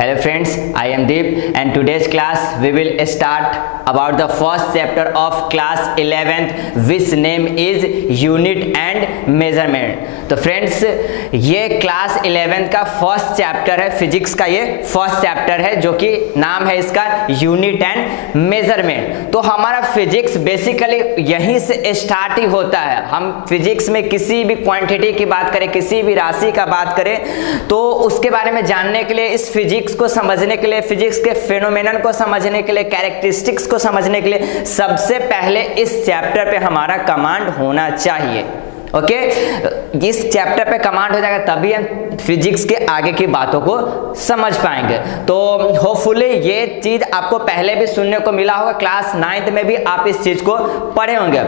Hello friends, I am Deep and today's class we will start about the first chapter of class 11th which name is unit and measurement। तो friends ये class 11th का first chapter है, physics का ये first chapter है जो कि नाम है इसका यूनिट एंड मेजरमेंट। तो हमारा फिजिक्स बेसिकली यहीं से स्टार्ट ही होता है। हम फिजिक्स में किसी भी क्वांटिटी की बात करें, किसी भी राशि का बात करें तो उसके बारे में जानने के लिए, इस फिजिक्स को समझने के लिए, फिजिक्स के फेनोमेनन को समझने के लिए, कैरेक्टरिस्टिक्स को समझने के लिए सबसे पहले इस चैप्टर पे हमारा कमांड होना चाहिए। ओके, इस चैप्टर पे कमांड हो जाएगा तभी हम फिजिक्स के आगे की बातों को समझ पाएंगे। तो होपफुली ये चीज आपको पहले भी सुनने को मिला होगा, क्लास 9th में भी आप इस चीज को पढ़े होंगे।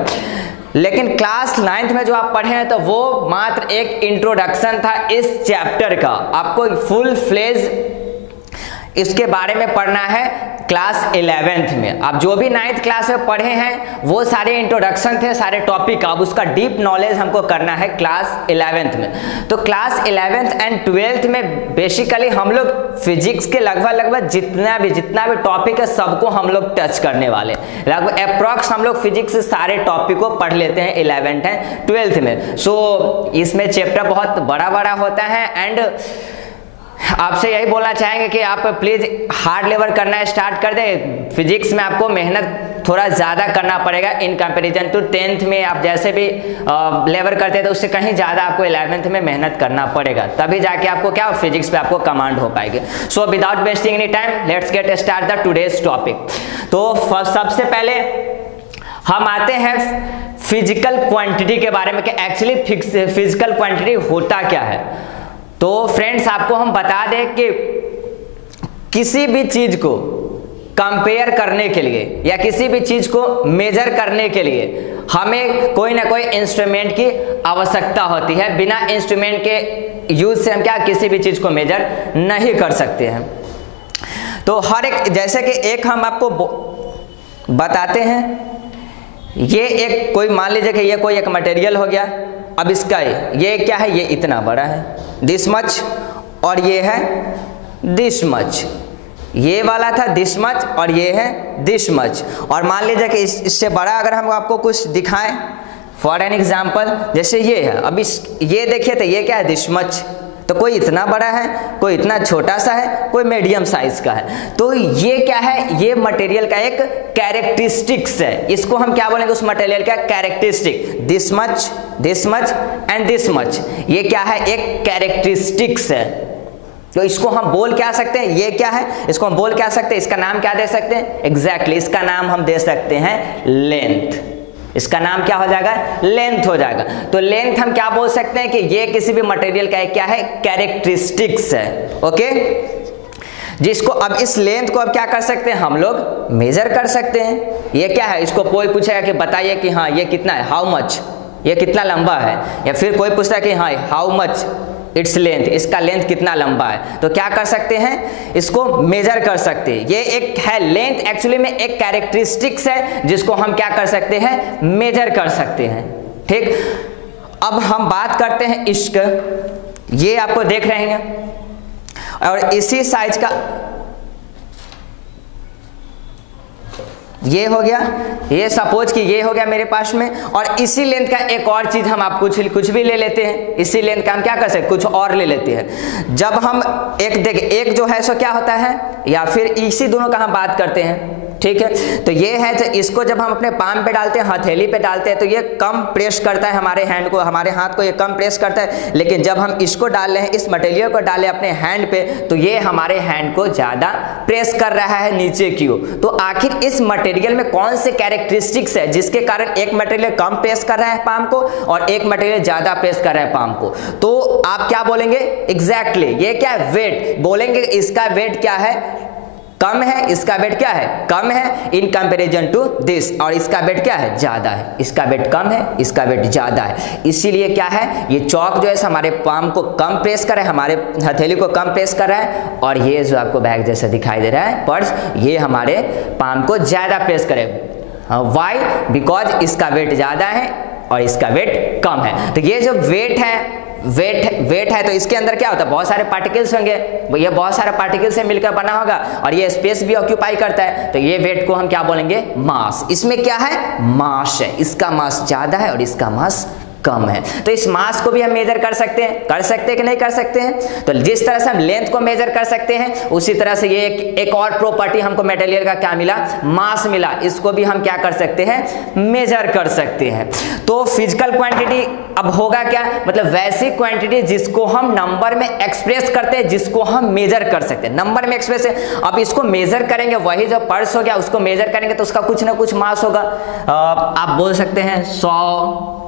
लेकिन क्लास 9th में जो आप पढ़े हैं तो वो मात्र एक इंट्रोडक्शन था इस चैप्टर का। आपको फुल फ्लेज इसके बारे में पढ़ना है क्लास 11th में। आप जो भी 9th क्लास में पढ़े हैं वो सारे इंट्रोडक्शन थे, सारे टॉपिक का। अब उसका डीप नॉलेज हमको करना है क्लास 11th में। तो क्लास 11th एंड 12th में बेसिकली हम लोग फिजिक्स के लगभग जितना भी टॉपिक है सबको हम लोग टच करने वाले। लगभग अप्रॉक्स हम लोग फिजिक्स से सारे टॉपिक को पढ़ लेते हैं 11th एंड 12th में। सो इसमें चैप्टर बहुत बड़ा होता है एंड आपसे यही बोलना चाहेंगे कि आप प्लीज हार्ड लेवल करना स्टार्ट कर दें। फिजिक्स में आपको मेहनत थोड़ा ज़्यादा करना पड़ेगा इन कंपैरिजन टू 10th में। आप जैसे भी लेवल करते हैं तो उससे कहीं ज़्यादा आपको 11th में मेहनत करना पड़ेगा, तभी जाके आपको क्या फिजिक्स पे आपको कमांड हो पाएगी। So without wasting any time let's get start the today's topic. तो सबसे पहले हम आते हैं फिजिकल क्वांटिटी के बारे में कि एक्चुअली फिजिकल क्वांटिटी होता क्या है। तो फ्रेंड्स आपको हम बता दें कि किसी भी चीज को कंपेयर करने के लिए या किसी भी चीज को मेजर करने के लिए हमें कोई ना कोई इंस्ट्रूमेंट की आवश्यकता होती है। बिना इंस्ट्रूमेंट के यूज से हम क्या किसी भी चीज को मेजर नहीं कर सकते हैं। तो हर एक, जैसे कि एक हम आपको बताते हैं, ये एक कोई मान लीजिए कि ये कोई एक मटेरियल हो गया। अब इसका ये क्या है, ये इतना बड़ा है दिस मच, और ये है दिस मच। ये वाला था दिस मच और ये है दिस मच। और मान लीजिए कि इससे बड़ा अगर हम आपको कुछ दिखाएं, फॉर एन एग्जांपल जैसे ये है। अब ये देखिए तो ये क्या है दिस मच। तो कोई इतना बड़ा है, कोई इतना छोटा सा है, कोई मीडियम साइज का है। तो ये क्या है, ये मटेरियल का एक कैरेक्टरिस्टिक्स है। इसको हम क्या बोलेंगे, उस मटेरियल का characteristic. This much and this much, ये क्या है, एक कैरेक्टरिस्टिक्स है। तो इसको हम बोल क्या सकते हैं, ये क्या है, इसको हम बोल क्या सकते हैं, इसका नाम क्या दे सकते हैं, एग्जैक्टली इसका नाम हम दे सकते हैं लेंथ। इसका नाम क्या हो जाएगा, लेंथ हो जाएगा। तो लेंथ हम क्या बोल सकते हैं कि ये किसी भी मटेरियल का क्या है, कैरेक्टरिस्टिक्स है। ओके, जिसको अब इस लेंथ को अब क्या कर सकते हैं, हम लोग मेजर कर सकते हैं। ये क्या है, इसको कोई पूछेगा कि बताइए कि हाँ ये कितना है, हाउ मच, ये कितना लंबा है। या फिर कोई पूछता है कि हाँ हाउ मच इट्स लेंथ, इसका लेंथ कितना लंबा है। तो क्या कर सकते हैं, इसको मेजर कर सकते हैं। ये एक है लेंथ, एक्चुअली में एक कैरेक्टरिस्टिक्स है जिसको हम क्या कर सकते हैं, मेजर कर सकते हैं। ठीक, अब हम बात करते हैं इश्क। ये आपको देख रहे हैं और इसी साइज का ये हो गया, ये सपोज कि ये हो गया मेरे पास में। और इसी लेंथ का एक और चीज हम आप कुछ भी ले लेते हैं। इसी लेंथ का हम क्या कर सकते हैं, कुछ और ले लेते हैं। जब हम एक जो है सो क्या होता है, या फिर इसी दोनों का हम बात करते हैं। ठीक है, तो ये है, तो इसको जब हम अपने पाम पे डालते हैं, हथेली पे डालते हैं तो ये कम प्रेस करता है हमारे हैंड को, हमारे हाथ को ये कम प्रेस करता है। लेकिन जब हम इसको डाल रहे हैं, इस मटेरियल को डालें अपने हैंड पे, तो ये हमारे हैंड को ज्यादा प्रेस कर रहा है नीचे की ओर। तो आखिर इस मटेरियल में कौन से कैरेक्टरिस्टिक्स है जिसके कारण एक मटेरियल कम प्रेस कर रहा है पाम को और एक मटेरियल ज्यादा प्रेस कर रहा है पाम को। तो आप क्या बोलेंगे, एग्जैक्टली ये क्या है, वेट बोलेंगे। इसका वेट क्या है, कम है, इसका वेट क्या है, कम है इन कंपैरिजन टू दिस। और इसका वेट क्या है, ज्यादा है। इसका वेट कम है, इसका वेट ज्यादा है। इसीलिए क्या है, ये चौक जो है हमारे पाम को कम प्रेस कर रहा है, हमारे हथेली को कम प्रेस कर रहा है। और ये जो आपको बैग जैसा दिखाई दे रहा है पर्स, ये हमारे पाम को ज्यादा प्रेस करे। वाई, बिकॉज इसका वेट ज्यादा है और इसका वेट कम है। तो ये जो वेट है तो इसके अंदर क्या होता है, बहुत सारे पार्टिकल्स होंगे, ये बहुत सारे पार्टिकल्स से मिलकर बना होगा और ये स्पेस भी ऑक्यूपाई करता है, तो ये वेट को हम क्या बोलेंगे, मास। इसमें क्या है, मास है, इसका मास ज्यादा है और इसका मास कम है। तो इस मास को भी हम मेजर कर सकते हैं कि नहीं कर सकते हैं। तो जिस तरह से हम लेंथ को मेजर कर सकते हैं उसी तरह से ये एक और प्रॉपर्टी हमको मटेरियल का क्या मिला, मास मिला, इसको भी हम क्या कर सकते हैं, मेजर कर सकते हैं। तो फिजिकल क्वांटिटी अब होगा क्या, मतलब वैसी क्वांटिटी जिसको हम नंबर में एक्सप्रेस करते हैं, जिसको हम मेजर कर सकते हैं, नंबर में एक्सप्रेस है। अब इसको मेजर करेंगे, वही जो पर्स हो गया उसको मेजर करेंगे तो उसका कुछ ना कुछ मास होगा। आप बोल सकते हैं 100,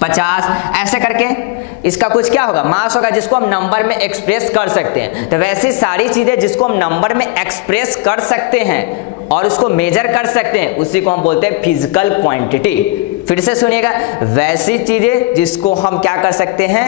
50 ऐसे करके इसका कुछ क्या होगा, मास होगा, जिसको हम नंबर में एक्सप्रेस कर सकते हैं। तो वैसी सारी चीजें जिसको हम नंबर में एक्सप्रेस कर सकते हैं और उसको मेजर कर सकते हैं उसी को हम बोलते हैं फिजिकल क्वांटिटी। फिर से सुनिएगा, वैसी चीजें जिसको हम क्या कर सकते हैं,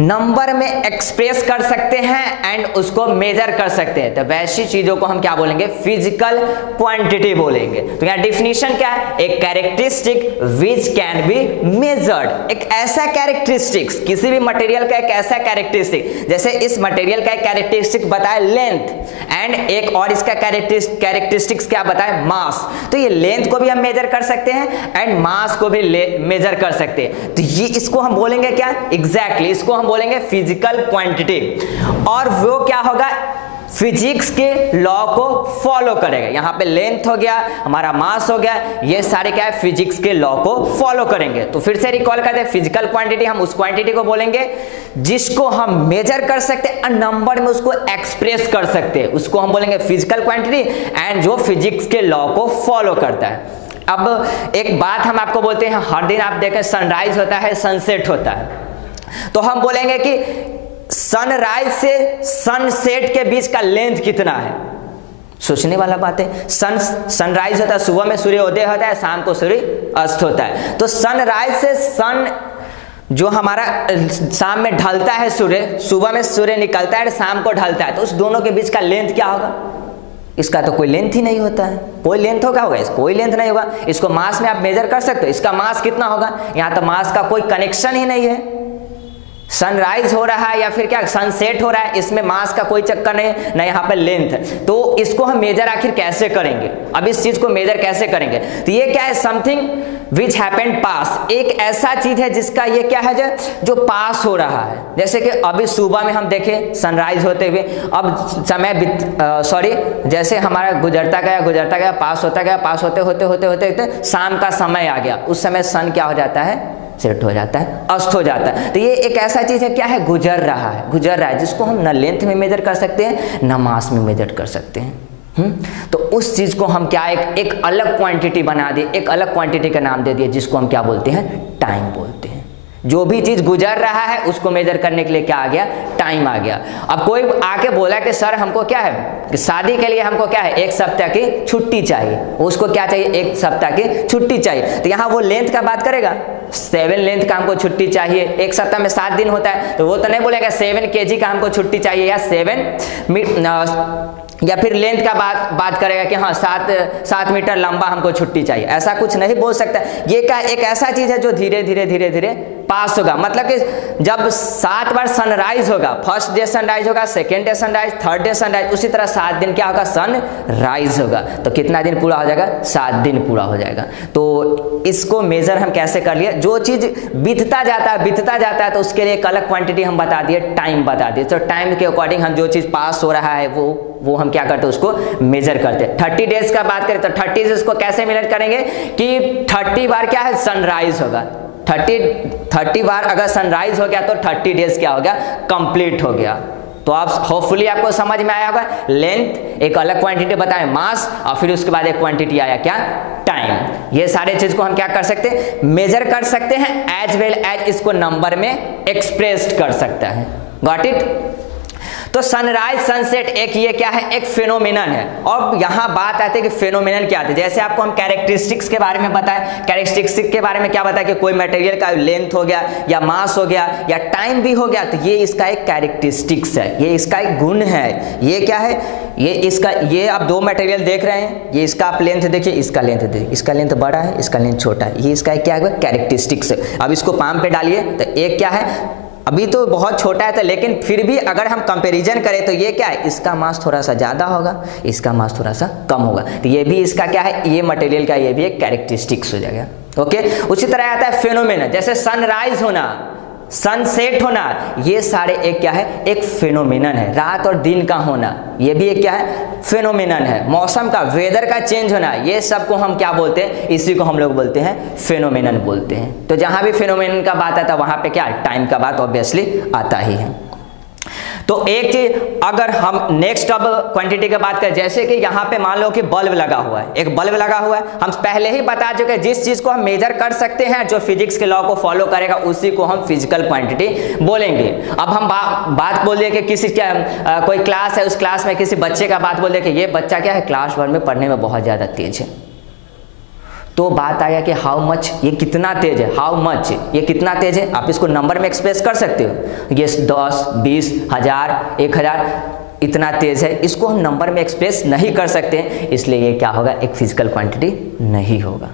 नंबर में एक्सप्रेस कर सकते हैं एंड उसको मेजर कर सकते हैं, तो वैसी चीजों को हम क्या बोलेंगे, फिजिकल क्वांटिटी बोलेंगे। तो यहाँ डिफिनीशन क्या है, एक characteristic which can be measured, एक ऐसा कैरेक्टरिस्टिक्स, किसी भी मटेरियल का एक ऐसा कैरेक्टरिस्टिक, जैसे इस मटेरियल का एक कैरेक्टरिस्टिक बताए लेंथ एंड एक और इसका कैरेक्टरिस्टिक्स क्या बताए, मास। तो ये लेंथ को भी हम मेजर कर सकते हैं एंड मास को भी मेजर कर सकते हैं। तो ये इसको हम बोलेंगे क्या, एग्जैक्टली इसको हम बोलेंगे फिजिकल क्वांटिटी। और वो क्या होगा, फिजिक्स के लॉ को फॉलो करेगा। यहाँ पे लेंथ हो गया, हमारा मास हो गया, ये सारे क्या है, फिजिक्स के लॉ को फॉलो करेंगे। तो फिर से रिकॉल करते हैं, फिजिकल क्वांटिटी हम उस क्वांटिटी को बोलेंगे जिसको हम मेजर कर सकते हैं और नंबर में उसको एक्सप्रेस कर सकते हैं, उसको हम बोलेंगे फिजिकल क्वांटिटी एंड जो फिजिक्स के लॉ को फॉलो करता है। अब एक बात हम आपको बोलते हैं, हर दिन आप देखें सनराइज होता है, सनसेट होता है, तो हम बोलेंगे कि सनराइज से सनसेट के बीच का लेंथ कितना है। सोचने वाला बात है, सनराइज होता है, सुबह में सूर्योदय होता है, शाम को सूर्य अस्त होता है। तो सनराइज से सन जो हमारा शाम में ढलता है सूर्य, सुबह में सूर्य निकलता है, शाम को ढलता है, तो उस दोनों के बीच का लेंथ क्या होगा, इसका तो कोई लेंथ ही नहीं होता है। कोई लेंथ होगा कोई लेंथ नहीं होगा। इसको मास में आप मेजर कर सकते हो, इसका मास कितना होगा, यहाँ तो मास का कोई कनेक्शन ही नहीं है। सनराइज हो रहा है या फिर क्या सनसेट हो रहा है, इसमें मास का कोई चक्कर नहीं है, ना यहाँ पर लेंथ है। तो इसको हम मेजर आखिर कैसे करेंगे, अब इस चीज को मेजर कैसे करेंगे, तो ये क्या है, समथिंग विच हैपेंड पास, एक ऐसा चीज है जिसका ये क्या है जो पास हो रहा है। जैसे कि अभी सुबह में हम देखें सनराइज होते हुए, अब समय जैसे हमारा गुजरता गया, पास होते होते शाम का समय आ गया, उस समय सन क्या हो जाता है, सेट हो जाता है, अस्त हो जाता है। तो ये एक ऐसा चीज है, क्या है, गुजर रहा है, जिसको हम न लेंथ में मेजर कर सकते हैं न मास में मेजर कर सकते हैं। तो उस चीज को हम क्या एक अलग क्वांटिटी बना दिए, एक अलग क्वांटिटी का नाम दे दिए, जिसको हम क्या बोलते हैं, टाइम बोलते हैं। जो भी चीज गुजर रहा है उसको मेजर करने के लिए क्या आ गया, टाइम आ गया। अब कोई आके बोला कि सर हमको क्या है कि शादी के लिए हमको क्या है 1 सप्ताह की छुट्टी चाहिए, उसको क्या चाहिए, 1 सप्ताह की छुट्टी चाहिए। तो यहाँ वो लेंथ का बात करेगा, 7 लेंथ का हमको छुट्टी चाहिए, 1 सप्ताह में 7 दिन होता है, तो वो तो नहीं बोलेगा 7 kg का हमको छुट्टी चाहिए या 7 या फिर लेंथ का बात करेगा कि हाँ 7 मीटर लंबा हमको छुट्टी चाहिए, ऐसा कुछ नहीं बोल सकता। ये क्या एक ऐसा चीज है जो धीरे धीरे पास होगा। मतलब कि जब 7 बार सनराइज होगा, फर्स्ट डे सनराइज होगा, second day sunrise, third day sunrise, उसी तरह 7 दिन क्या होगा, सनराइज होगा। तो कितना दिन पूरा हो जाएगा, 7 दिन पूरा हो जाएगा। तो इसको मेजर हम कैसे कर लिए, जो चीज बीतता जाता है तो उसके लिए एक अलग क्वांटिटी हम बता दिए, टाइम बता दिए। तो टाइम के अकॉर्डिंग हम जो चीज पास हो रहा है वो हम क्या करते हैं, उसको मेजर करते हैं। 30 डेज का बात करें तो 30 डेज को कैसे मेजर करेंगे कि 30 बार क्या है, सनराइज होगा, 30 बार अगर सनराइज हो गया तो 30 डेज क्या हो गया, कंप्लीट हो गया। तो आप होपफुली आपको समझ में आया होगा। लेंथ एक अलग क्वांटिटी बताए, मास, और फिर उसके बाद एक क्वांटिटी आया क्या, टाइम। ये सारे चीज को हम क्या कर सकते हैं, मेजर कर सकते हैं, एज वेल एज इसको नंबर में एक्सप्रेस्ड कर सकता है। Got it. तो सनराइज सनसेट एक ये क्या है, एक फेनोमेनन है। और यहाँ बात आती है कि फेनोमेनन क्या आती है। जैसे आपको हम कैरेक्टरिस्टिक्स के बारे में बताएं, कैरेक्टरिस्टिक्स के बारे में क्या बताया कि कोई मटेरियल का लेंथ हो गया या मास हो गया या टाइम भी हो गया, तो ये इसका एक कैरेक्टरिस्टिक्स है, ये इसका एक गुण है। ये क्या है, ये इसका, ये आप दो मटेरियल देख रहे हैं, ये इसका आप लेंथ देखिए, इसका लेंथ देखिए, इसका लेंथ बड़ा है, इसका लेंथ छोटा है, ये इसका क्या है, कैरेक्टरिस्टिक्स है। अब इसको पाम पे डालिए तो एक क्या है, अभी तो बहुत छोटा है तो, लेकिन फिर भी अगर हम कंपैरिजन करें तो ये क्या है, इसका मास थोड़ा सा ज़्यादा होगा, इसका मास थोड़ा सा कम होगा, तो ये भी इसका क्या है, ये मटेरियल का ये भी एक कैरेक्टरिस्टिक्स हो जाएगा। ओके, उसी तरह आता है फेनोमेनन, जैसे सनराइज होना, सनसेट होना, ये सारे एक क्या है, एक फेनोमेनन है। रात और दिन का होना, ये भी एक क्या है, फेनोमेनन है। मौसम का, वेदर का चेंज होना, ये सब को हम क्या बोलते हैं, इसी को हम लोग बोलते हैं फेनोमेनन बोलते हैं। तो जहां भी फेनोमेनन का बात आता है वहां पे क्या, टाइम का बात ऑब्वियसली आता ही है। तो एक चीज, अगर हम नेक्स्ट अब क्वांटिटी की बात करें, जैसे कि यहाँ पे मान लो कि बल्ब लगा हुआ है, एक बल्ब लगा हुआ है, हम पहले ही बता चुके हैं जिस चीज को हम मेजर कर सकते हैं, जो फिजिक्स के लॉ को फॉलो करेगा, उसी को हम फिजिकल क्वांटिटी बोलेंगे। अब हम बात बोल दिए कि किसी क्या कोई क्लास है, उस क्लास में किसी बच्चे का बात बोल दिया कि ये बच्चा क्या है, क्लास 1 में पढ़ने में बहुत ज्यादा तेज है। तो बात आया कि हाउ मच, ये कितना तेज है, हाउ मच, ये कितना तेज है, आप इसको नंबर में एक्सप्रेस कर सकते हो, ये 10, 20, 1000, 1000 इतना तेज है, इसको हम नंबर में एक्सप्रेस नहीं कर सकते हैं, इसलिए ये क्या होगा, एक फिजिकल क्वांटिटी नहीं होगा।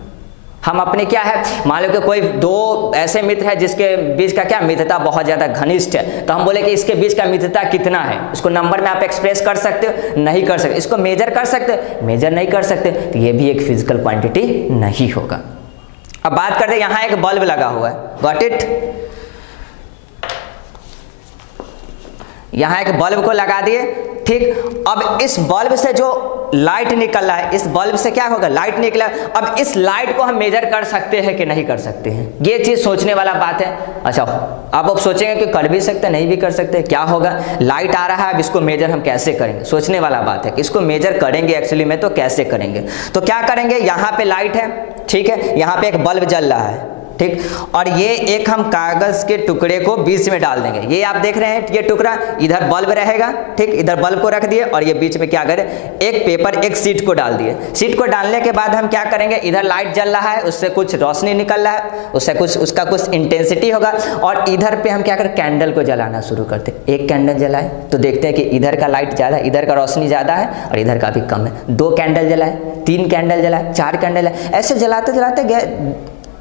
हम अपने क्या है, मान लो कि कोई दो ऐसे मित्र है जिसके बीच का क्या मित्रता बहुत ज़्यादा घनिष्ठ है, तो हम बोले कि इसके बीच का मित्रता कितना है, इसको नंबर में आप एक्सप्रेस कर सकते हो, नहीं कर सकते। इसको मेजर कर सकते हो, मेजर नहीं कर सकते, तो ये भी एक फिजिकल क्वांटिटी नहीं होगा। अब बात करते हैं, यहाँ एक बल्ब लगा हुआ है, गॉट इट, यहाँ एक बल्ब को लगा दिए, ठीक। अब इस बल्ब से जो लाइट निकल रहा है, इस बल्ब से क्या होगा, लाइट निकला। अब इस लाइट को हम मेजर कर सकते हैं कि नहीं कर सकते हैं, ये चीज सोचने वाला बात है। अच्छा, अब आप सोचेंगे कि कर भी सकते, नहीं भी कर सकते, क्या होगा, लाइट आ रहा है, अब इसको मेजर हम कैसे करेंगे, सोचने वाला बात है कि इसको मेजर करेंगे एक्चुअली में, तो कैसे करेंगे। तो क्या करेंगे, यहाँ पे लाइट है, ठीक है, यहाँ पे एक बल्ब जल रहा है, ठीक, और ये एक हम कागज के टुकड़े को बीच में डाल देंगे। ये आप देख रहे हैं, ये टुकड़ा, इधर बल्ब रहेगा, ठीक, इधर बल्ब को रख दिए, और ये बीच में क्या करें, एक पेपर, एक शीट को डाल दिए। शीट को डालने के बाद हम क्या करेंगे, इधर लाइट जल रहा है, उससे कुछ रोशनी निकल रहा है, उससे कुछ, उसका कुछ इंटेंसिटी होगा, और इधर पे हम क्या करें, कैंडल को जलाना शुरू करते हैं। एक कैंडल जलाए तो देखते हैं कि इधर का लाइट ज़्यादा है, इधर का रोशनी ज़्यादा है, और इधर का भी कम है। 2 कैंडल जलाए, 3 कैंडल जलाए, 4 कैंडल है, ऐसे जलाते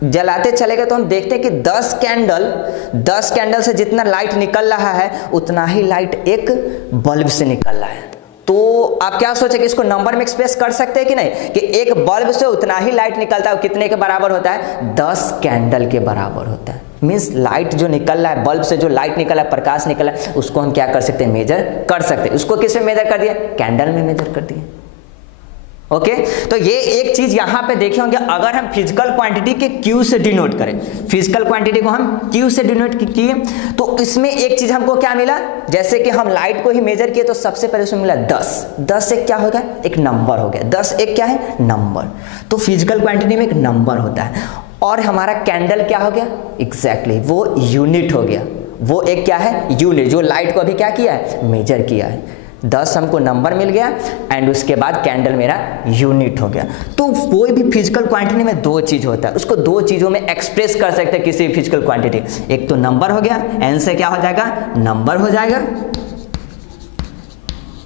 जलाते चले गए, तो हम देखते हैं कि 10 कैंडल से जितना लाइट निकल रहा है, उतना ही लाइट एक बल्ब से निकल रहा है। तो आप क्या सोचे कि इसको नंबर में एक्सप्रेस कर सकते हैं कि नहीं, कि एक बल्ब से उतना ही लाइट निकलता है, कितने के बराबर होता है, 10 कैंडल के बराबर होता है। मीन्स लाइट जो निकल रहा है, बल्ब से जो लाइट निकल रहा है, प्रकाश निकल रहा है, उसको हम क्या कर सकते हैं, मेजर कर सकते हैं। उसको किस में मेजर कर दिया, कैंडल में मेजर कर दिया। ओके, तो ये एक चीज यहां पे देखे होंगे, अगर हम फिजिकल क्वांटिटी के क्यू से डिनोट करें, फिजिकल क्वांटिटी को हम क्यू से डिनोट किए, तो इसमें एक चीज हमको क्या मिला, जैसे कि हम लाइट को ही मेजर किए, तो सबसे पहले उसमें मिला 10 एक क्या हो गया, एक नंबर हो गया, 10 एक क्या है, नंबर। तो फिजिकल क्वांटिटी में एक नंबर होता है, और हमारा कैंडल क्या हो गया, एग्जैक्टली वो यूनिट हो गया, वो एक क्या है, यूनिट, जो लाइट को अभी क्या किया है, मेजर किया है। 10 हमको नंबर मिल गया, एंड उसके बाद कैंडल मेरा यूनिट हो गया। तो कोई भी फिजिकल क्वांटिटी में 2 चीज होता है, उसको 2 चीजों में एक्सप्रेस कर सकते हैं किसी भी फिजिकल क्वांटिटी। एक तो नंबर हो गया, एन से क्या हो जाएगा, नंबर हो जाएगा,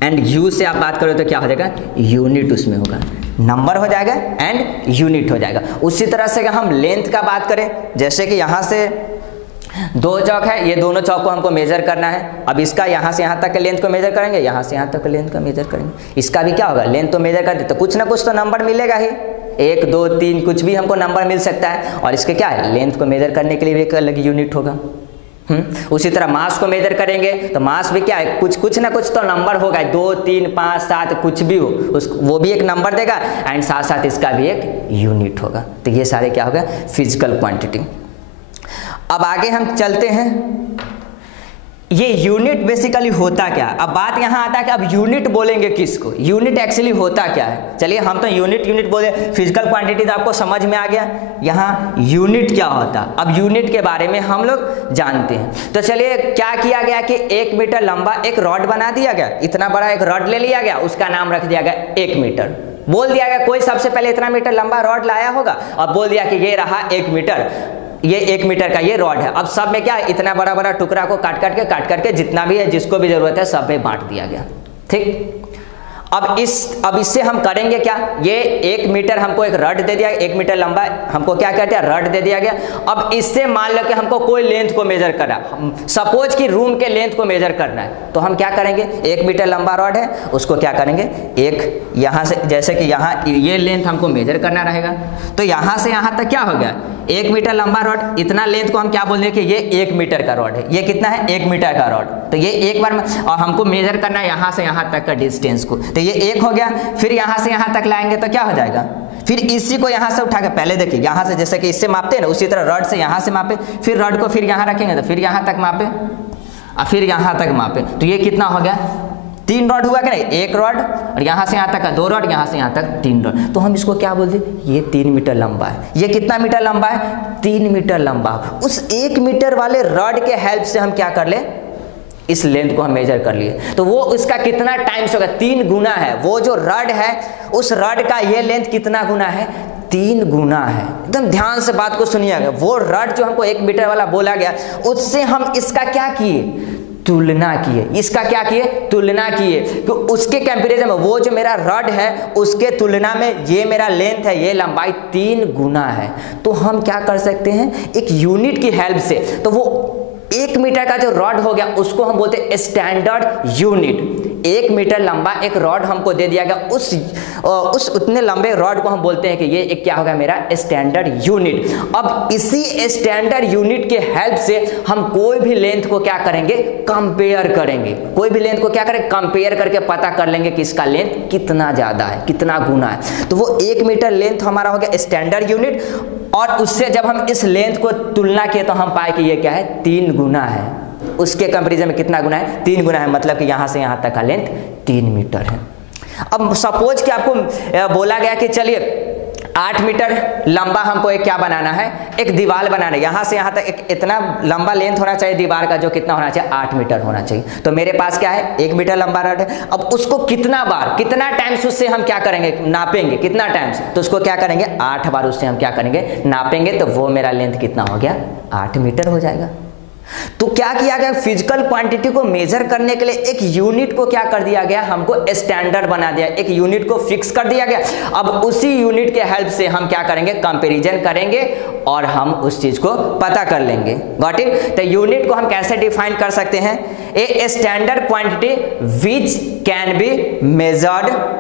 एंड यू से आप बात करो तो क्या हो जाएगा, यूनिट उसमें होगा, नंबर हो जाएगा एंड यूनिट हो जाएगा। उसी तरह से अगर हम लेंथ का बात करें, जैसे कि यहाँ से 2 चौक है, ये दोनों चौक को हमको मेजर करना है। अब इसका यहाँ से यहाँ तक के लेंथ को मेजर करेंगे, यहाँ से यहाँ तक के लेंथ का मेजर करेंगे, इसका भी क्या होगा, लेंथ तो मेजर कर दे, तो कुछ ना कुछ तो नंबर मिलेगा ही, 1, 2, 3 कुछ भी हमको नंबर मिल सकता है, और इसके क्या है, लेंथ को मेजर करने के लिए भी एक अलग यूनिट होगा। उसी तरह मास को मेजर करेंगे, तो मास भी क्या है, कुछ ना कुछ तो नंबर होगा, 2, 3, 5, 7 कुछ भी हो, वो भी एक नंबर देगा, एंड साथ साथ इसका भी एक यूनिट होगा। तो ये सारे क्या होगा, फिजिकल क्वांटिटी। अब आगे हम चलते हैं, ये यूनिट बेसिकली होता क्या है। अब बात यहाँ आता है कि अब यूनिट बोलेंगे किसको, यूनिट एक्चुअली होता क्या है। चलिए हम तो यूनिट बोले, फिजिकल क्वांटिटी तो आपको समझ में आ गया, यहाँ यूनिट क्या होता है अब यूनिट के बारे में हम लोग जानते हैं। तो चलिए क्या किया गया कि 1 मीटर लंबा एक रॉड बना दिया गया, इतना बड़ा एक रॉड ले लिया गया, उसका नाम रख दिया गया 1 मीटर। बोल दिया गया कोई सबसे पहले इतना मीटर लंबा रॉड लाया होगा, अब बोल दिया कि ये रहा 1 मीटर, ये 1 मीटर का ये रॉड है। अब सब में क्या है, इतना बड़ा बड़ा टुकड़ा को काट करके जितना भी है जिसको भी जरूरत है सब में बांट दिया गया। ठीक, अब इससे हम करेंगे क्या, ये 1 मीटर हमको एक रॉड दे दिया, 1 मीटर लंबा हमको क्या कहते हैं रॉड दे दिया गया। अब इससे मान लो कि हमको कोई लेंथ को मेजर करना, सपोज कि रूम के लेंथ को मेजर करना है, तो हम क्या करेंगे, 1 मीटर लंबा रॉड है, उसको क्या करेंगे, एक यहाँ से, जैसे कि यहाँ ये लेंथ हमको मेजर करना रहेगा, तो यहाँ से यहाँ तक क्या हो गया 1 मीटर लंबा रॉड, इतना लेंथ को हम क्या बोल दें कि ये 1 मीटर का रॉड है। ये कितना है 1 मीटर का रॉड, तो ये एक बार में, और हमको मेजर करना है यहाँ से यहाँ तक का डिस्टेंस को, तो ये 1 हो गया। फिर यहाँ से यहाँ तक लाएंगे तो क्या हो जाएगा, फिर इसी को यहाँ से उठा के, पहले देखिए यहाँ से जैसे कि इससे मापते हैं ना, उसी तरह रॉड से यहाँ से मापे, फिर रॉड को फिर यहाँ रखेंगे तो फिर यहाँ तक मापे और फिर यहाँ तक मापे, तो ये कितना हो गया 3 रॉड हुआ कि नहीं, 1 रॉड और यहाँ से यहाँ तक का 2 रॉड, यहाँ से यहाँ तक 3 रॉड, तो हम इसको क्या बोलते हैं, ये 3 मीटर लंबा है। ये कितना मीटर लंबा है, 3 मीटर लंबा। उस 1 मीटर वाले रॉड के हेल्प से हम क्या कर ले, इस लेंथ को हम मेजर कर लिए, तो वो उसका कितना टाइम्स होगा, 3 गुना है। वो जो रॉड है उस रॉड का ये लेंथ कितना गुना है, 3 गुना है। एकदम ध्यान से बात को सुनिएगा, वो रॉड जो हमको 1 मीटर वाला बोला गया, उससे हम इसका क्या किए, तुलना किए। इसका क्या किए, तुलना किए, कि उसके कंपैरिजन में वो जो मेरा रॉड है उसके तुलना में ये मेरा लेंथ है, ये लंबाई 3 गुना है। तो हम क्या कर सकते हैं, एक यूनिट की हेल्प से, तो वो 1 मीटर का जो रॉड हो गया उसको हम बोलते हैं स्टैंडर्ड यूनिट। 1 मीटर लंबा एक रॉड हमको दे दिया गया, उस उतने लंबे रॉड को हम बोलते हैं कि ये एक क्या होगा, मेरा स्टैंडर्ड यूनिट। अब इसी स्टैंडर्ड यूनिट के हेल्प से हम कोई भी लेंथ को क्या करेंगे, कंपेयर करेंगे। कोई भी लेंथ को क्या करेंगे, कंपेयर करके पता कर लेंगे कि इसका लेंथ कितना ज्यादा है, कितना गुना है। तो वो 1 मीटर लेंथ हमारा हो गया स्टैंडर्ड यूनिट, और उससे जब हम इस लेंथ को तुलना किए तो हम पाए कि ये क्या है, 3 गुना है। उसके कंपैरिजन में कितना गुना है, 3 गुना है, मतलब कि यहाँ से यहाँ तक का लेंथ 3 मीटर है। अब सपोज कि आपको बोला गया कि चलिए 8 मीटर लंबा हमको एक क्या बनाना है, एक दीवार बनाना है, यहाँ से यहाँ तक एक इतना लंबा लेंथ होना चाहिए दीवार का, जो कितना होना चाहिए, 8 मीटर होना चाहिए। तो मेरे पास क्या है, 1 मीटर लंबा रॉड है। अब उसको कितना बार, कितना टाइम्स उससे हम क्या करेंगे, नापेंगे, कितना टाइम्स, तो उसको क्या करेंगे, 8 बार उससे हम क्या करेंगे, नापेंगे, तो वो मेरा लेंथ कितना हो गया, 8 मीटर हो जाएगा। तो क्या किया गया, फिजिकल क्वांटिटी को मेजर करने के लिए एक यूनिट को क्या कर दिया गया, हमको स्टैंडर्ड बना दिया, एक यूनिट को फिक्स कर दिया गया। अब उसी यूनिट के हेल्प से हम क्या करेंगे, कंपैरिजन करेंगे और हम उस चीज को पता कर लेंगे। Got it. तो यूनिट को हम कैसे डिफाइन कर सकते हैं, a standard quantity which can be measured,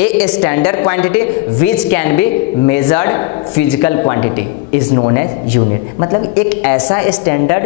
a standard quantity which can be measured physical quantity is known as unit। मतलब एक ऐसा स्टैंडर्ड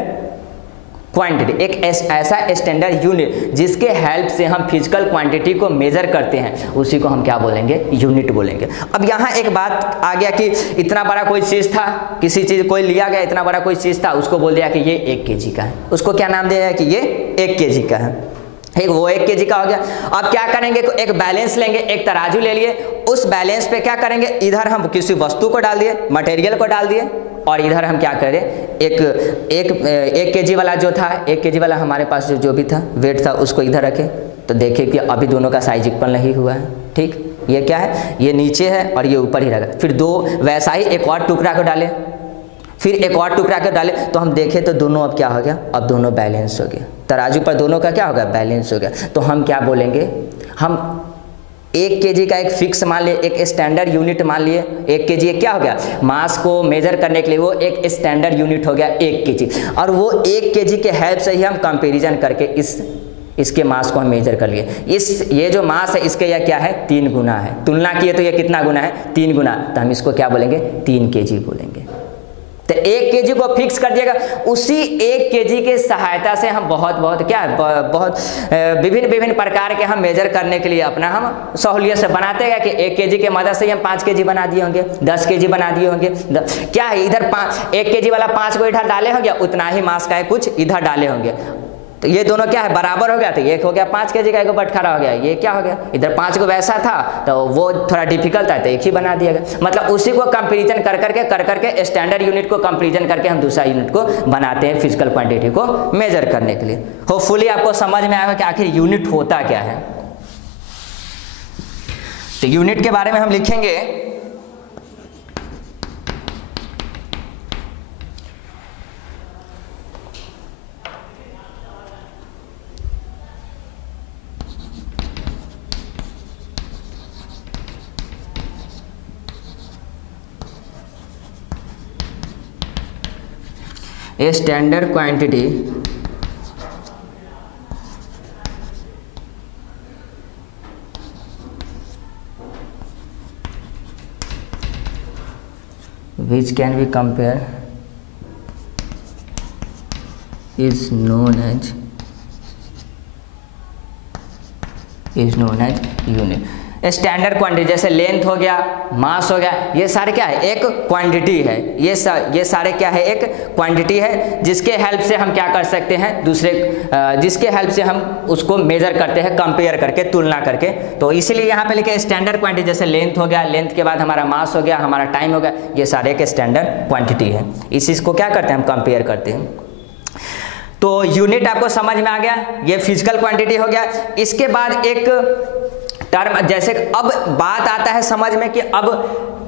क्वांटिटी, एक ऐसा स्टैंडर्ड यूनिट जिसके हेल्प से हम फिजिकल क्वांटिटी को मेजर करते हैं, उसी को हम क्या बोलेंगे, यूनिट बोलेंगे। अब यहाँ एक बात आ गया कि इतना बड़ा कोई चीज था, किसी चीज कोई लिया गया, इतना बड़ा कोई चीज था, उसको बोल दिया कि ये 1 केजी का है, उसको क्या नाम दिया कि ये 1 केजी का है, एक वो 1 केजी का हो गया। अब क्या करेंगे, एक बैलेंस लेंगे, एक तराजू ले लिए, उस बैलेंस पे क्या करेंगे, इधर हम किसी वस्तु को डाल दिए, मटेरियल को डाल दिए, और इधर हम क्या करें, एक केजी वाला जो था, 1 केजी वाला हमारे पास जो भी था वेट था, उसको इधर रखे, तो देखे कि अभी दोनों का साइज इक्वल नहीं हुआ है। ठीक, ये क्या है, ये नीचे है और ये ऊपर ही रहेगा। फिर 2 वैसा ही एक और टुकड़ा को डाले, फिर एक और टुकड़ा को डाले, तो हम देखें तो दोनों अब क्या हो गया, अब दोनों बैलेंस हो गया, तराजू पर दोनों का क्या होगा, बैलेंस हो गया। तो हम क्या बोलेंगे, हम 1 केजी का एक फिक्स मान लिए, एक स्टैंडर्ड यूनिट मान लिए। 1 केजी एक क्या हो गया, मास को मेजर करने के लिए वो एक स्टैंडर्ड यूनिट हो गया 1 केजी, और वो 1 केजी के हेल्प से ही हम कंपैरिजन करके इसके मास को हम मेजर कर लिए। ये जो मास है इसके यह क्या है, 3 गुना है। तुलना किए तो ये कितना गुना है, 3 गुना, तो हम इसको क्या बोलेंगे, 3 केजी बोलेंगे। तो 1 केजी को फिक्स कर दिएगा, उसी 1 केजी के सहायता से हम बहुत विभिन्न प्रकार के हम मेजर करने के लिए अपना हम सहूलियत से बनाते हैं कि 1 केजी के मदद से हम 5 केजी बना दिए होंगे, 10 केजी बना दिए होंगे। क्या है, इधर 1 केजी वाला 5 को इधर डाले होंगे, उतना ही मास का है कुछ इधर डाले होंगे। तो ये दोनों क्या है, बराबर हो गया, तो एक हो गया 5 kg का, एक बटखारा हो गया, ये क्या हो गया, इधर 5 को वैसा था तो वो थोड़ा डिफिकल्ट था तो एक ही बना दिया गया। मतलब उसी को कंपेरिजन कर करके स्टैंडर्ड यूनिट को कंपेरिजन करके हम दूसरा यूनिट को बनाते हैं फिजिकल क्वांटिटी को मेजर करने के लिए। होपफुली आपको समझ में आएगा कि आखिर यूनिट होता क्या है। तो यूनिट के बारे में हम लिखेंगे a standard quantity which can be compared is known as unit। Standard quantity जैसे लेंथ हो गया, मास हो गया, ये सारे क्या है, एक क्वांटिटी है। ये सारे क्या है, एक क्वांटिटी है जिसके हेल्प से हम क्या कर सकते हैं, जिसके हेल्प से हम उसको मेजर करते हैं कंपेयर करके, तुलना करके। तो इसीलिए यहाँ पे लिखे स्टैंडर्ड क्वांटिटी, जैसे लेंथ हो गया, लेंथ के बाद हमारा मास हो गया, हमारा टाइम हो गया, ये सारे एक स्टैंडर्ड क्वांटिटी है। इस चीज़ को क्या करते हैं, हम कंपेयर करते हैं। तो यूनिट आपको समझ में आ गया, ये फिजिकल क्वांटिटी हो गया। इसके बाद एक टर्म, जैसे अब बात आता है समझ में कि अब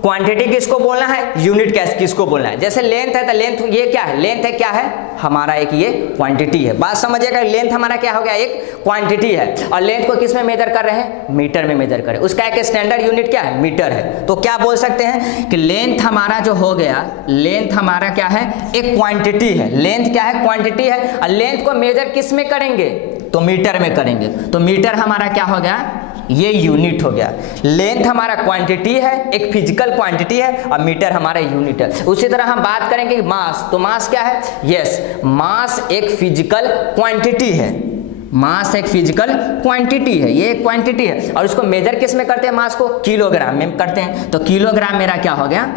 क्वांटिटी किसको बोलना है, यूनिट किसको बोलना है। जैसे लेंथ है तो लेंथ ये क्या है, लेंथ है क्या है, हमारा एक ये क्वांटिटी है। बात समझिएगा, लेंथ हमारा क्या हो गया, एक क्वांटिटी है, और लेंथ को किस में मेजर कर रहे हैं, मीटर में मेजर करें। उसका एक स्टैंडर्ड यूनिट क्या है, मीटर है। तो क्या बोल सकते हैं कि लेंथ हमारा जो हो गया, लेंथ हमारा क्या है, एक क्वांटिटी है। लेंथ क्या है, क्वांटिटी है, और लेंथ को मेजर किस में करेंगे, तो मीटर में करेंगे। तो मीटर हमारा क्या हो गया, ये यूनिट हो गया। लेंथ हमारा क्वांटिटी है, एक फिजिकल क्वांटिटी है, और मीटर हमारा यूनिट है। उसी तरह हम बात करेंगे मास, तो मास क्या है, यस, मास एक फिजिकल क्वांटिटी है। मास एक फिजिकल क्वांटिटी है, ये एक क्वांटिटी है, और उसको मेजर किस में करते हैं, मास को किलोग्राम में करते हैं। तो किलोग्राम मेरा क्या हो गया,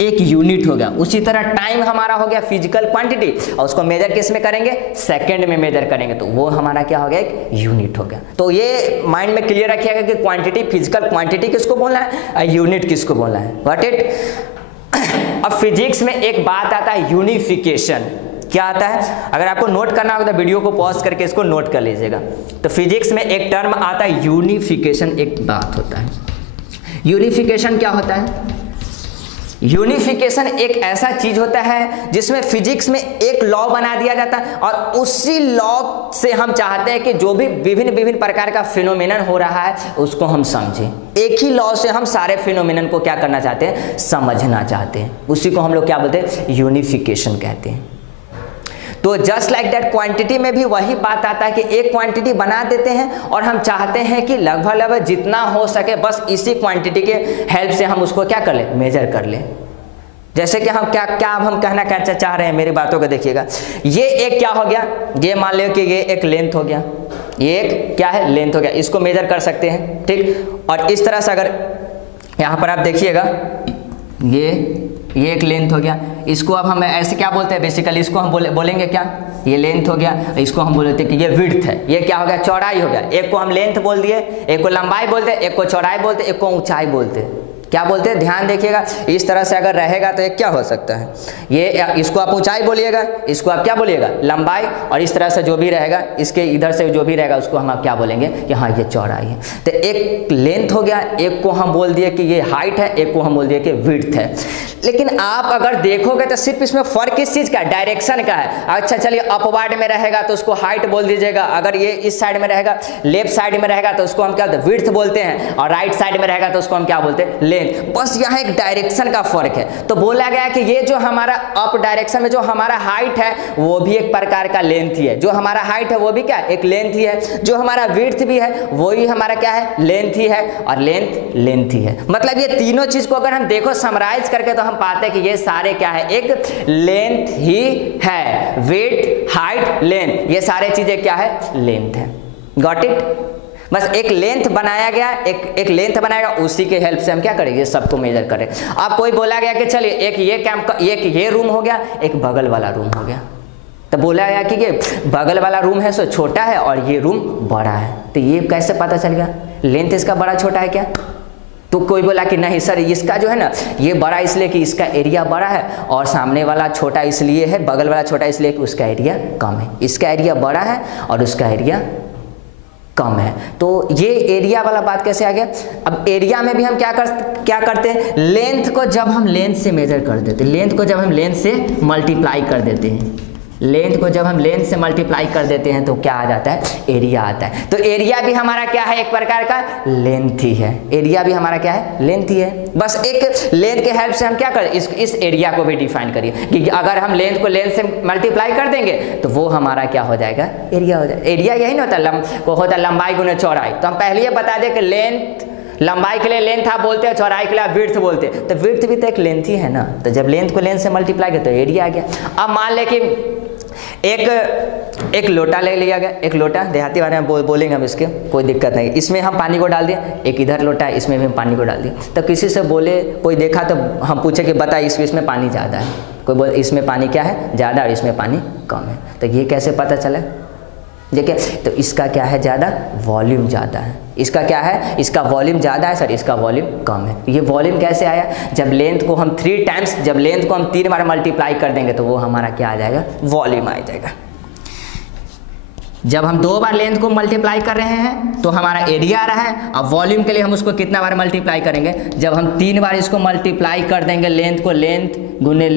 एक यूनिट हो गया। उसी तरह टाइम हमारा हो गया फिजिकल क्वांटिटी, और उसको मेजर किस में करेंगे, सेकंड में मेजर करेंगे, तो वो हमारा क्या हो गया, एक यूनिट हो गया। तो ये माइंड में क्लियर रखिएगा कि क्वांटिटी, फिजिकल क्वांटिटी किसको बोलना है, यूनिट किसको बोलना है। What it. अब फिजिक्स में एक बात आता है यूनिफिकेशन। क्या आता है, अगर आपको नोट करना होगा तो वीडियो को पॉज करके इसको नोट कर लीजिएगा। तो फिजिक्स में एक टर्म आता है यूनिफिकेशन, एक बात होता है। यूनिफिकेशन क्या होता है, यूनिफिकेशन एक ऐसा चीज होता है जिसमें फिजिक्स में एक लॉ बना दिया जाता है, और उसी लॉ से हम चाहते हैं कि जो भी विभिन्न प्रकार का फिनोमेनन हो रहा है उसको हम समझें। एक ही लॉ से हम सारे फिनोमेनन को क्या करना चाहते हैं, समझना चाहते हैं। उसी को हम लोग क्या बोलते हैं, यूनिफिकेशन कहते हैं। तो जस्ट लाइक दैट क्वांटिटी में भी वही बात आता है कि एक क्वांटिटी बना देते हैं, और हम चाहते हैं कि लगभग जितना हो सके बस इसी क्वांटिटी के हेल्प से हम उसको क्या कर लें, मेजर कर लें। जैसे कि हम क्या हम कहना चाह रहे हैं, मेरी बातों को देखिएगा। ये एक क्या हो गया, ये मान लो कि ये एक लेंथ हो गया, ये एक क्या है, लेंथ हो गया, इसको मेजर कर सकते हैं, ठीक। और इस तरह से अगर यहाँ पर आप देखिएगा, ये एक लेंथ हो गया, इसको अब हम ऐसे क्या बोलते हैं, बेसिकली इसको हम बोलेंगे क्या, ये लेंथ हो गया, इसको हम बोलते हैं कि ये विड्थ है। ये क्या हो गया, चौड़ाई हो गया। एक को हम लेंथ बोल दिए, एक को लंबाई बोलते, एक को चौड़ाई बोलते, एक को ऊंचाई बोलते। क्या बोलते हैं, ध्यान देखिएगा। इस तरह से अगर रहेगा तो ये क्या हो सकता है, ये इसको आप ऊंचाई बोलिएगा, इसको आप क्या बोलिएगा, लंबाई, और इस तरह से जो भी रहेगा, इसके इधर से जो भी रहेगा उसको हम आप क्या बोलेंगे कि हाँ ये चौड़ाई है। तो एक लेंथ हो गया, एक को हम बोल दिए कि ये हाइट है, एक को हम बोल दिए कि विड्थ है। लेकिन आप अगर देखोगे तो सिर्फ इसमें फर्क किस चीज़ का है, डायरेक्शन का है। अच्छा चलिए, अपवर्ड में रहेगा तो उसको हाइट बोल दीजिएगा, अगर ये इस साइड में रहेगा, लेफ्ट साइड में रहेगा तो उसको हम क्या विड्थ बोलते हैं, और राइट साइड में रहेगा तो उसको हम क्या बोलते हैं, लेंथ। बस यहाँ एक डायरेक्शन का फर्क है। तो बोला गया कि ये जो हमारा अप डायरेक्शन में जो हमारा हाइट है वो भी एक प्रकार का लेंथ ही है, जो हमारा हाइट है वो भी क्या एक लेंथ ही है, जो हमारा विड्थ भी है वो ही हमारा क्या है, लेंथ ही है, और लेंथ ही है। मतलब ये तीनों चीज को अगर हम देखो समराइज करके तो हम पाते हैं कि ये सारे क्या है, एक लेंथ ही है। विड्थ, हाइट, लेंथ, ये सारे चीजें क्या है, लेंथ है। Got it. बस एक लेंथ बनाया गया, एक लेंथ बनाएगा, उसी के हेल्प से हम क्या करेंगे, सबको मेजर करें। अब कोई बोला गया कि चलिए एक ये रूम हो गया, एक बगल वाला रूम हो गया, तो बोला गया कि बगल वाला रूम है सो छोटा है और ये रूम बड़ा है, तो ये कैसे पता चल गया? लेंथ इसका बड़ा छोटा है क्या? तो कोई बोला कि नहीं सर इसका जो है ना ये बड़ा इसलिए कि इसका एरिया बड़ा है और सामने वाला छोटा इसलिए है, बगल वाला छोटा इसलिए कि उसका एरिया कम है। इसका एरिया बड़ा है और उसका एरिया कम है। तो ये एरिया वाला बात कैसे आ गया? अब एरिया में भी हम क्या करते हैं, लेंथ को जब हम लेंथ से मेजर कर देते हैं, लेंथ को जब हम लेंथ से मल्टीप्लाई कर देते हैं, लेंथ को जब हम लेंथ से मल्टीप्लाई कर देते हैं तो क्या आ जाता है? एरिया आता है। तो एरिया भी हमारा क्या है? एक प्रकार का लेंथ ही है। एरिया भी हमारा क्या है? लेंथ ही है। बस एक लेंथ के हेल्प से हम क्या करें, इस एरिया को भी डिफाइन करिए कि अगर हम लेंथ को लेंथ से मल्टीप्लाई कर देंगे तो वो हमारा क्या हो जाएगा? एरिया हो जाएगा। एरिया यही ना होता है लंबाई गुने चौड़ाई। तो हम पहले ये बता दें कि लेंथ, लंबाई के लिए लेंथ आप बोलते हैं, चौड़ाई के लिए आप विड्थ बोलते हैं, तो विड्थ भी तो एक लेंथ ही है ना। तो जब लेंथ को लेंथ से मल्टीप्लाई किया तो एरिया आ गया। अब मान ले कि एक लोटा ले लिया गया, एक लोटा, देहाती बारे में बोलेंगे हम, इसके कोई दिक्कत नहीं। इसमें हम पानी को डाल दिए, एक इधर लोटा है इसमें भी हम पानी को डाल दिए। तो किसी से बोले, कोई देखा तो हम पूछे कि बता इसमें पानी ज़्यादा है, कोई बोले इसमें पानी क्या है? ज़्यादा, और इसमें पानी कम है। तो ये कैसे पता चला? देखिए, तो इसका क्या है? ज़्यादा, वॉल्यूम ज़्यादा है। इसका क्या है? इसका वॉल्यूम ज़्यादा है सर, इसका वॉल्यूम कम है। ये वॉल्यूम कैसे आया? जब लेंथ को हम 3 टाइम्स, जब लेंथ को हम 3 बार मल्टीप्लाई कर देंगे तो वो हमारा क्या आ जाएगा? वॉल्यूम आ जाएगा। जब हम 2 बार लेंथ को मल्टीप्लाई कर रहे हैं तो हमारा एरिया आ रहा है। अब वॉल्यूम के लिए हम उसको कितना बार मल्टीप्लाई करेंगे? जब हम 3 बार इसको मल्टीप्लाई कर देंगे, लेंथ को लेंथ गुने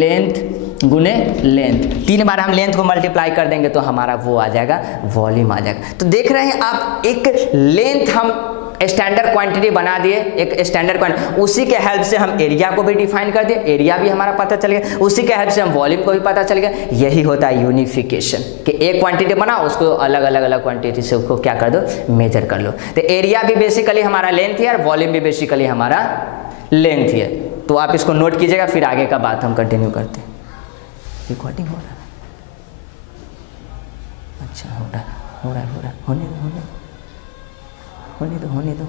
लेंथ, 3 बार हम लेंथ को मल्टीप्लाई कर देंगे तो हमारा वो आ जाएगा, वॉल्यूम आ जाएगा। तो देख रहे हैं आप, एक लेंथ हम स्टैंडर्ड क्वांटिटी बना दिए, एक स्टैंडर्ड क्वांटिटी, उसी के हेल्प से हम एरिया को भी डिफाइन कर दिए, एरिया भी हमारा पता चल गया, उसी के हेल्प से हम वॉल्यूम को भी पता चल गया। यही होता है यूनिफिकेशन, कि एक क्वांटिटी बनाओ, उसको अलग अलग क्वांटिटी से उसको क्या कर दो? मेजर कर लो। तो एरिया भी बेसिकली हमारा लेंथ ही है और वॉल्यूम भी बेसिकली हमारा लेंथ ही है। तो आप इसको नोट कीजिएगा, फिर आगे का बात हम कंटिन्यू करते हैं। रिकॉर्डिंग हो रहा है? अच्छा, हो रहा है, होने दो।